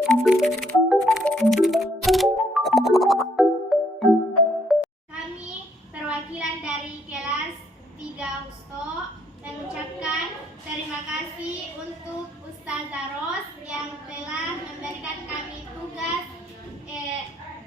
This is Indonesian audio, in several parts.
Kami perwakilan dari kelas 3 Usto mengucapkan terima kasih untuk Ustazah Ros yang telah memberikan kami tugas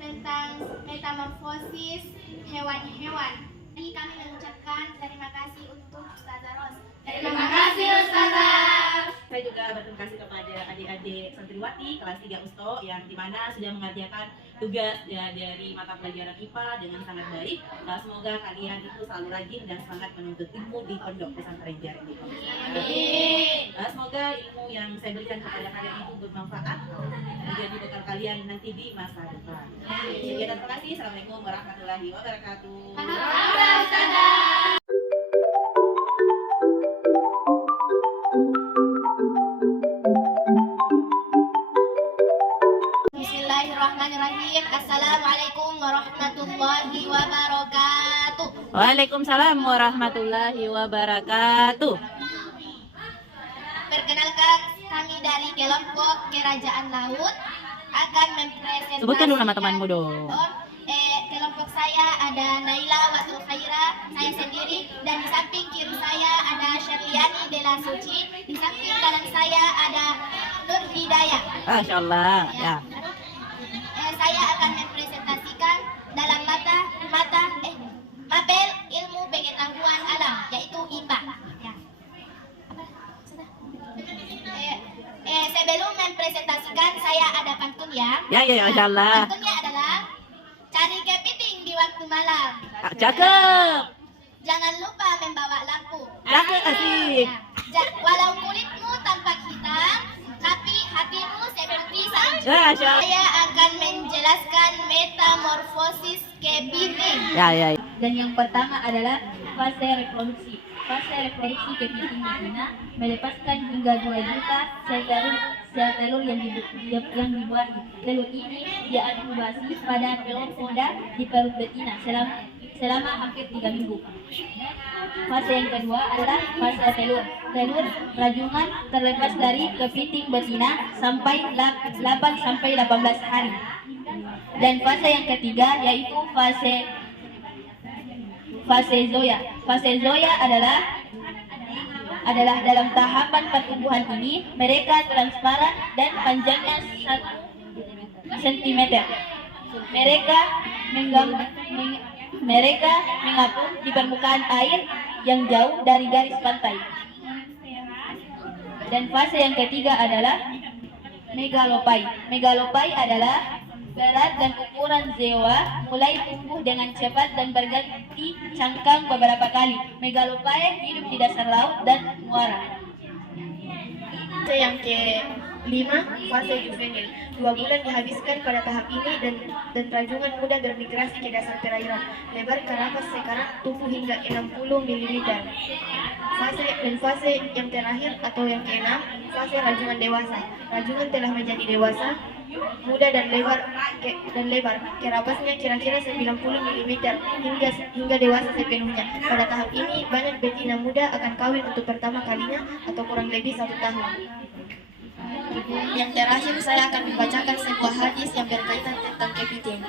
tentang metamorfosis hewan-hewan. Jadi kami mengucapkan terima kasih untuk Ustazah Ros. Terima kasih Ustazah. Saya juga berterima kasih kepada adik-adik santriwati kelas 3 Usto yang dimana sudah mengerjakan tugas ya, dari mata pelajaran IPA dengan sangat baik. Semoga kalian itu selalu rajin dan semangat menuntut ilmu di Pondok Pesantren Jati. Semoga ilmu yang saya berikan kepada kalian itu bermanfaat menjadi bekal kalian nanti di masa depan. Sekian dan terima kasih. Assalamualaikum warahmatullahi wabarakatuh. Bismillahirrahmanirrahim. Assalamualaikum warahmatullahi wabarakatuh. Waalaikumsalam warahmatullahi wabarakatuh. Perkenalkan, kami dari kelompok Kerajaan Laut akan mempresentasikan. Sebutkan dulu nama temanmu dong. Kelompok saya ada Naila Watul Khaira, saya sendiri, dan di samping kiri saya ada Syarliani Dela Suci, di samping kanan saya ada Nur Hidayah. Masya Allah. Ya. Saya akan mempresentasikan dalam mapel ilmu pengetahuan alam, yaitu IPA. Sebelum mempresentasikan, saya ada pantun ya. Ya, Masya Allah. Pantunnya adalah cari kepiting di waktu malam. Cakep. Jangan lupa membawa lampu. Cakep, asik. Walau kulitmu tampak hitam, tapi hatimu seperti salju. Ya, Masya Allah. Saya akan menjelaskan metamorfosis kepiting. Ya. Dan yang pertama adalah fase reproduksi. Fase reproduksi kepiting betina melepaskan hingga 2 juta sel telur yang dibuahi. Telur ini diinkubasi pada telur rendah di perut betina selama hampir 3 minggu. Fase yang kedua adalah fase telur. Telur rajungan terlepas dari kepiting betina sampai 8 sampai 18 hari. Dan fase yang ketiga yaitu fase zoea. Fase zoea adalah dalam tahapan pertumbuhan ini mereka transparan dan panjangnya 1 cm. Mereka mengapung di permukaan air yang jauh dari garis pantai. Dan fase yang ketiga adalah megalopai. Megalopai adalah berat dan ukuran zoea mulai tumbuh dengan cepat dan berganti cangkang beberapa kali. Megalopai hidup di dasar laut dan muara. Fase yang ke-5, fase juvenil. 2 bulan dihabiskan pada tahap ini dan rajungan mudah bermigrasi ke dasar perairan. Lebar karapas sekarang tumbuh hingga 60 mm. Fase yang terakhir atau yang ke-6, fase rajungan dewasa. Rajungan telah menjadi dewasa, muda dan lebar. Kerapasnya kira-kira 90 mm hingga dewasa sepenuhnya. Pada tahap ini banyak betina muda akan kawin untuk pertama kalinya atau kurang lebih 1 tahun. Yang terakhir saya akan membacakan sebuah hadis yang berkaitan tentang kepiting.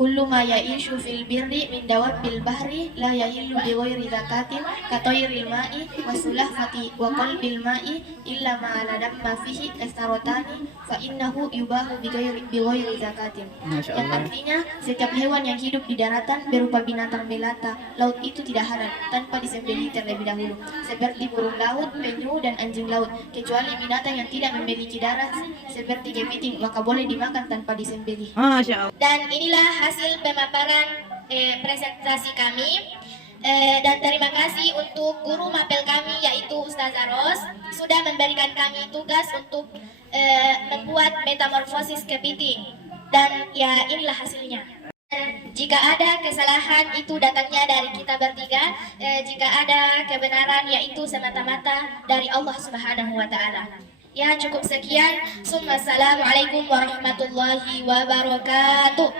Kullu ma ya'ishu fil birri min dawabil bahri la yahillu bi ghairi zakatin katoiril ma'i wa sulahfati wa qalbil ma'i illa ma ala damma fihi kasarotani fa innahu yubahu bi ghairi zakatin. Yang artinya setiap hewan yang hidup di daratan berupa binatang melata laut itu tidak halal tanpa disembelih terlebih dahulu, seperti burung laut, penyu dan anjing laut, kecuali binatang yang tidak memiliki darah seperti kepiting maka boleh dimakan tanpa disembelih. Masya Allah. Dan inilah hasil pemaparan presentasi kami. Dan terima kasih untuk guru mapel kami yaitu Ustazah Ros sudah memberikan kami tugas untuk membuat metamorfosis kepiting. Dan ya inilah hasilnya. Jika ada kesalahan itu datangnya dari kita bertiga, jika ada kebenaran yaitu semata-mata dari Allah Subhanahu wa Ta'ala. Ya, cukup sekian. Assalamualaikum warahmatullahi wabarakatuh.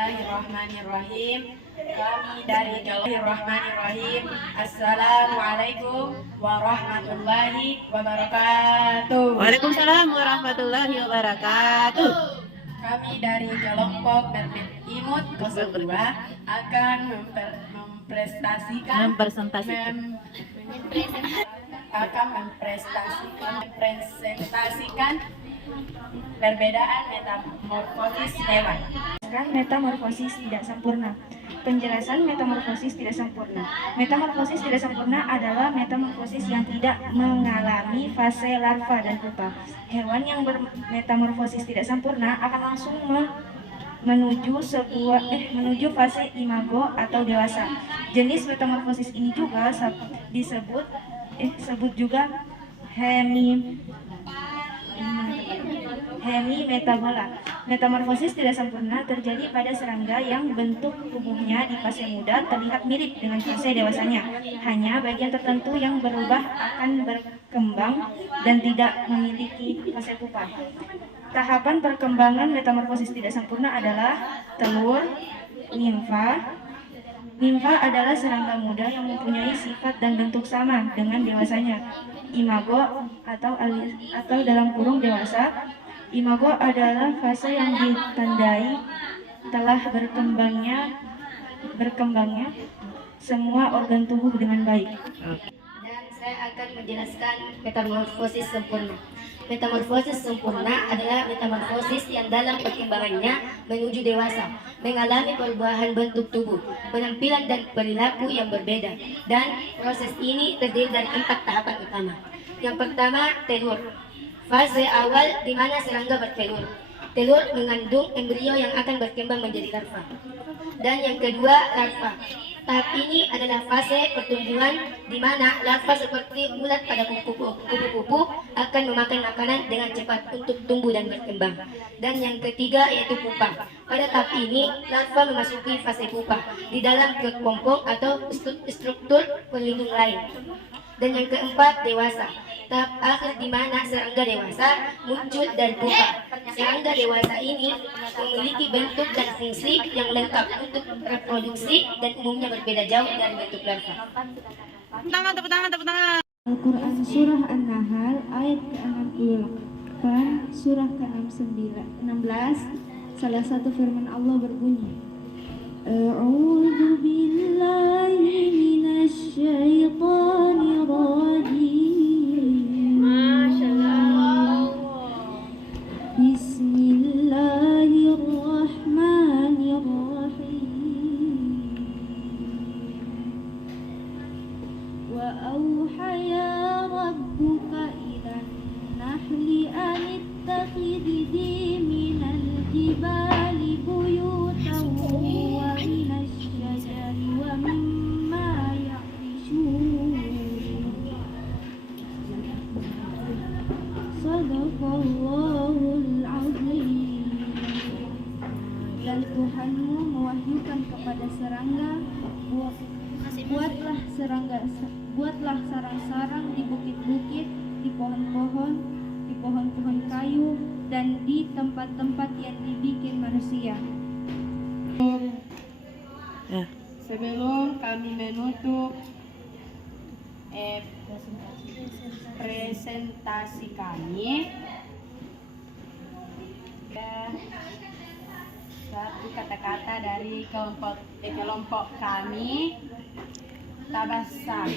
Bismillahirrahmanirrahim. Kami dari Bismillahirrahmanirrahim. Assalamualaikum warahmatullahi wabarakatuh. Waalaikumsalam warahmatullahi wabarakatuh. Kami dari kelompok Terbit Imut 02 akan mempresentasikan perbedaan metamorfosis hewan. Metamorfosis tidak sempurna. Penjelasan metamorfosis tidak sempurna. Metamorfosis tidak sempurna adalah metamorfosis yang tidak mengalami fase larva dan pupa. Hewan yang bermetamorfosis tidak sempurna akan langsung menuju fase imago atau dewasa. Jenis metamorfosis ini juga disebut juga hemimetabola. Metamorfosis tidak sempurna terjadi pada serangga yang bentuk tubuhnya di fase muda terlihat mirip dengan fase dewasanya. Hanya bagian tertentu yang berubah akan berkembang dan tidak memiliki fase pupa. Tahapan perkembangan metamorfosis tidak sempurna adalah telur, nimfa. Nimfa adalah serangga muda yang mempunyai sifat dan bentuk sama dengan dewasanya. Imago atau dalam kurung dewasa. Imago adalah fase yang ditandai telah berkembangnya semua organ tubuh dengan baik. Dan saya akan menjelaskan metamorfosis sempurna. Metamorfosis sempurna adalah metamorfosis yang dalam perkembangannya menuju dewasa, mengalami perubahan bentuk tubuh, penampilan dan perilaku yang berbeda. Dan proses ini terdiri dari 4 tahapan utama. Yang pertama, telur. Fase awal di mana serangga bertelur. Telur mengandung embrio yang akan berkembang menjadi larva. Dan yang kedua, larva. Tahap ini adalah fase pertumbuhan di mana larva seperti ulat pada kupu-kupu akan memakan makanan dengan cepat untuk tumbuh dan berkembang. Dan yang ketiga yaitu pupa. Pada tahap ini, larva memasuki fase pupa di dalam kepompong atau struktur pelindung lain. Dan yang keempat, dewasa. Tahap akhir di mana serangga dewasa muncul dari pupa. Serangga dewasa ini memiliki bentuk dan fungsi yang lengkap untuk reproduksi dan umumnya berbeda jauh dari bentuk larva. Tepuk tangan. Al-Quran Surah An-Nahl ayat ke-68, Surah ke-16, salah satu firman Allah berbunyi, A'udzu billahi minasy syaithanir rajim. وأوحى ربك إلى النحل أن اتخذي من الجبال بيوتا ومن الشجر ومما يعرشون صدق الله العظيم. Dan Tuhanmu mewahyukan kepada serangga, buatlah sarang-sarang di bukit-bukit, di pohon-pohon kayu, dan di tempat-tempat yang dibikin manusia. Sebelum kami menutup presentasi kami, satu kata-kata dari kelompok kami. Tabassam,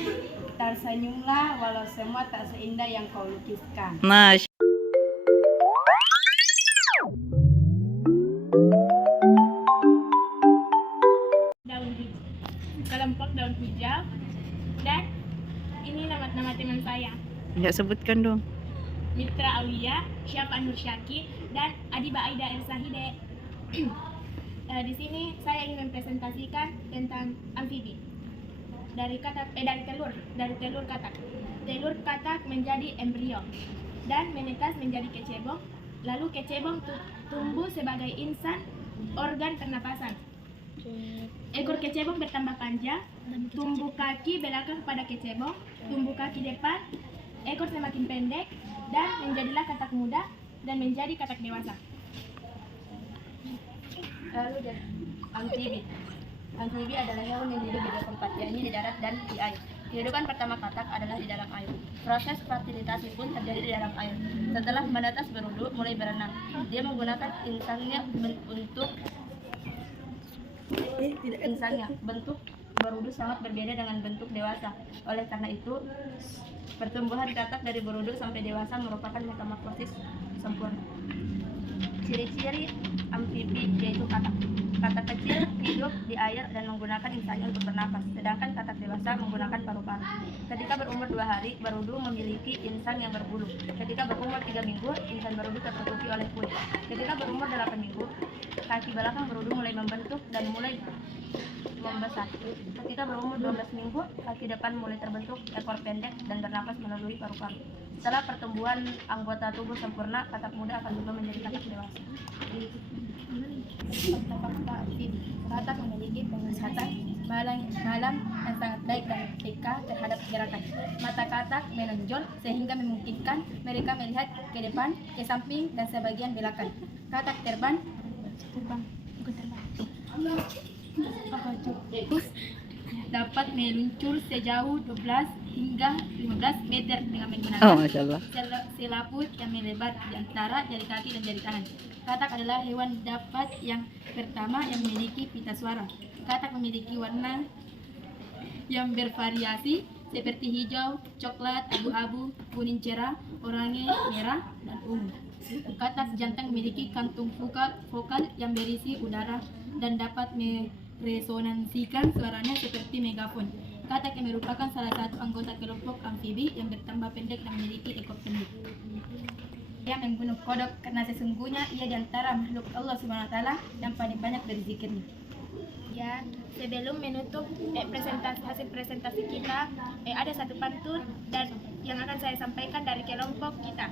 tersenyumlah walau semua tak seindah yang kau lukiskan. Kelompok daun hijau. Dan ini nama teman saya. Enggak sebutkan dong. Mitra Aulia, Syafa Nur Syaki, dan Adiba Aida Elsahide. Di sini saya ingin mempresentasikan tentang amfibi. Dari telur katak. Telur katak menjadi embrio dan menetas menjadi kecebong. Lalu kecebong tumbuh sebagai insan organ pernapasan. Ekor kecebong bertambah panjang, tumbuh kaki belakang pada kecebong, tumbuh kaki depan, ekor semakin pendek, dan menjadilah katak muda dan menjadi katak dewasa. Lalu amfibi. Amfibi adalah hewan yang hidup di dua tempat, yakni di darat dan di air. Kehidupan pertama katak adalah di dalam air. Proses fertilisasi pun terjadi di dalam air. Setelah menetas beruduk, mulai berenang. Dia menggunakan bentuk beruduk sangat berbeda dengan bentuk dewasa. Oleh karena itu, pertumbuhan katak dari beruduk sampai dewasa merupakan metamorfosis sempurna. Ciri-ciri amfibi yaitu katak. Katak kecil hidup di air dan menggunakan insangnya untuk bernafas, sedangkan katak dewasa menggunakan paru-paru. Ketika berumur 2 hari, berudu memiliki insang yang berbulu. Ketika berumur 3 minggu, insang berudu tertutupi oleh kulit. Ketika berumur 8 minggu, kaki belakang berudu mulai membentuk dan mulai membesar. Ketika berumur 12 minggu, kaki depan mulai terbentuk, ekor pendek dan bernafas melalui paru-paru. Setelah pertumbuhan anggota tubuh sempurna, katak muda akan berubah menjadi katak dewasa. Fakta-fakta amfibi. Katak memiliki penglihatan malam yang sangat baik dan peka terhadap gerakan. Mata katak menonjol sehingga memungkinkan mereka melihat ke depan, ke samping, dan sebagian belakang. Katak terbang dapat meluncur sejauh 12 hingga 15 meter dengan menggunakan selaput yang melebar di antara jari kaki dan jari tangan. Katak adalah hewan dapat yang pertama yang memiliki pita suara. Katak memiliki warna yang bervariasi seperti hijau, coklat, abu-abu, kuning cerah, oranye, merah, dan ungu. Katak jantan memiliki kantung vokal yang berisi udara dan dapat meresonansikan suaranya seperti megafon. Katak yang merupakan salah satu anggota kelompok amfibi yang bertambah pendek dan memiliki ekor pendek. Ia membunuh kodok karena sesungguhnya ia di antara makhluk Allah SWT yang paling banyak berzikirnya. Ya, sebelum menutup hasil presentasi kita, ada satu pantun dan yang akan saya sampaikan dari kelompok kita.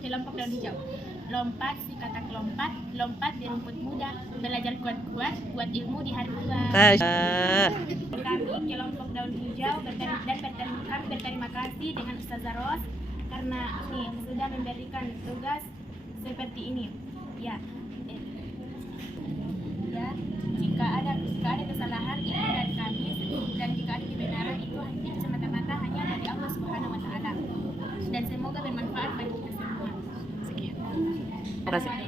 Kelompok daun hijau. Lompat si katak lompat, lompat di rumput muda, belajar kuat-kuat, buat ilmu di hari tua. Kami kelompok daun hijau kami berterima kasih dengan Ustazah Ros karena ini sudah memberikan tugas seperti ini. Ya, jika ada kesalahan itu dari kami dan jika ada kebenaran itu semata-mata hanya dari Allah Subhanahu wa Ta'ala. Dan semoga bermanfaat bagi kita semua. Terima kasih.